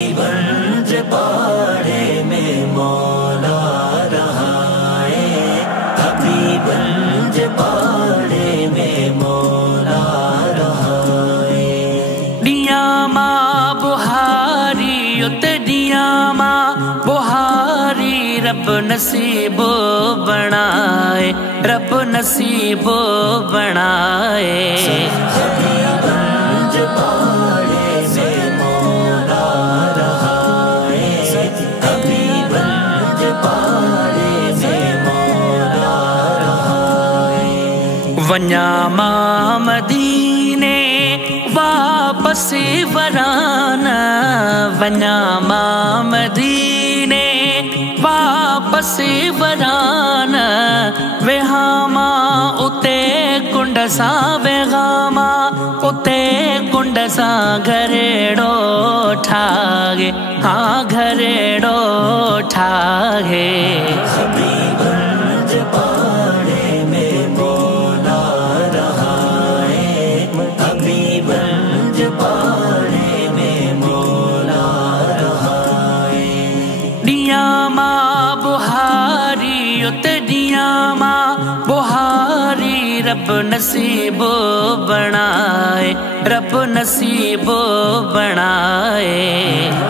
गंज पाड़े में मौला रहाए, हबीबगंज पाड़े में मौला रहाए। दिया माँ बुहारी उत दिया माँ बुहारी रब नसीबो बनाए, रब नसीबो बनाए। हबीबगंज पाड़े में मौला रहाए, हबीबगंज पाड़े में मौला रहाए। वन्या माँ मदीने वापस वराना, वन्या माँ मदीने वापस वराना। वेहामा उते कुंड सा वेगामा उते कुंड सा घरेड़ो ठागे, हाँ घरेड़ो ठागे। हबीबगंज पाड़े में मौला रहाए, हबीबगंज पाड़े में मौला रहाए। दिया माँ बुहारी उत दिया माँ बुहारी रब नसीबो बनाए, रब नसीबो बनाए।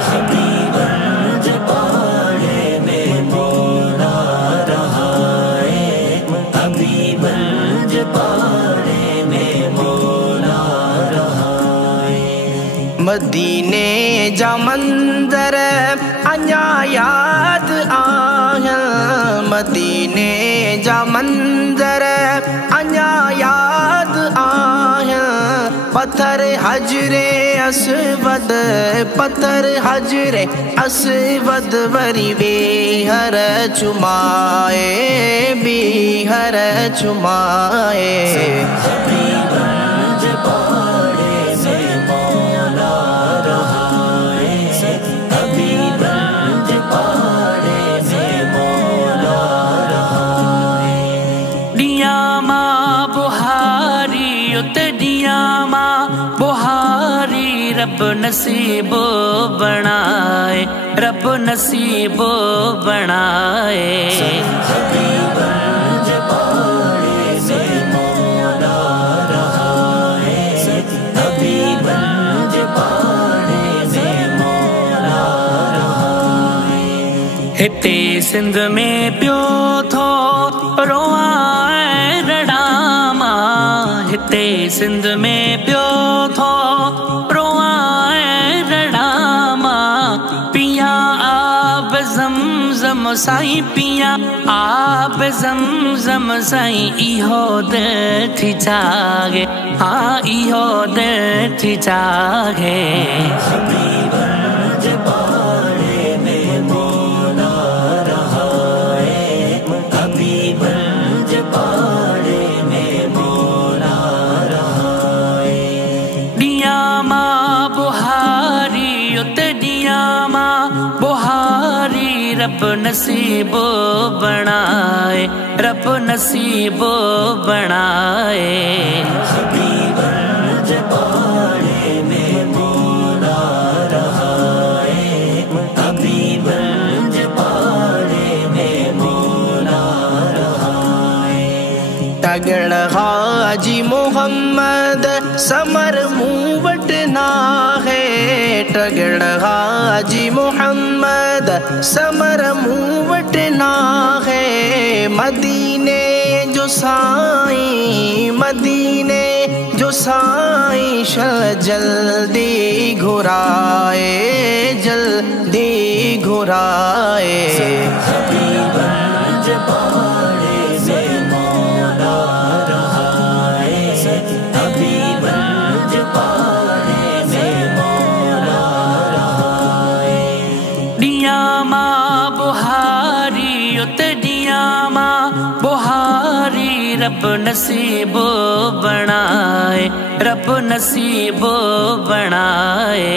हबीबगंज पाड़े में मौला रहाए, हबीबगंज पाड़े में मौला रहाए। मदीने जा मंजर अञा याद आया, मदीने जा मंजर अञा याद आया। पत्थर हजरे असवद, पत्थर हजरे असवद वरी बेहर चुमाए, बेहर चुमाए। हबीबगंज पाड़े में मौला रहाए, हबीबगंज पाड़े में मौला रहाए। दिया माँ बुहारी उत दिया माँ बुहारी रब नसीबो बनाए, रब नसीबो बनाए। हबीबगंज पाड़े में मौला रहाए, हबीबगंज पाड़े में मौला रहाए। हिते सिंध में पियो थो रोआं रड़ामा, हिते सिंध में पियो थो रोआं रड़ामा। पिया आब ज़मज़म साईं, पिया आब ज़मज़म साईं। इहो दिल थी जागे, हाँ इहो दिल थी जागे। हबीबगंज पाड़े में मौला रहाए, हबीबगंज पाड़े में मौला रहाए। दिया माँ बुहारी उत दिया माँ बुहारी रब नसीबो बनाए, रब नसीबो बनाए। हबीबगंज पाड़े में मौला रहाए, हबीबगंज पाड़े में मौला रहाए। तगड़ हाजी मोहम्मद समर मुवट ना है, तगड़ हाजी मोहम्मद समर मुवट ना है। मदीने जो साईं, मदीने जो साईं जल्दी घुराए, जल्दी घुराए। हबीबगंज पाड़े में मौला रहाए, हबीबगंज पाड़े में मौला रहाए। दिया माँ बुहारी उत दिया माँ बुहारी रब नसीबो बनाए, रब नसीबो बनाए।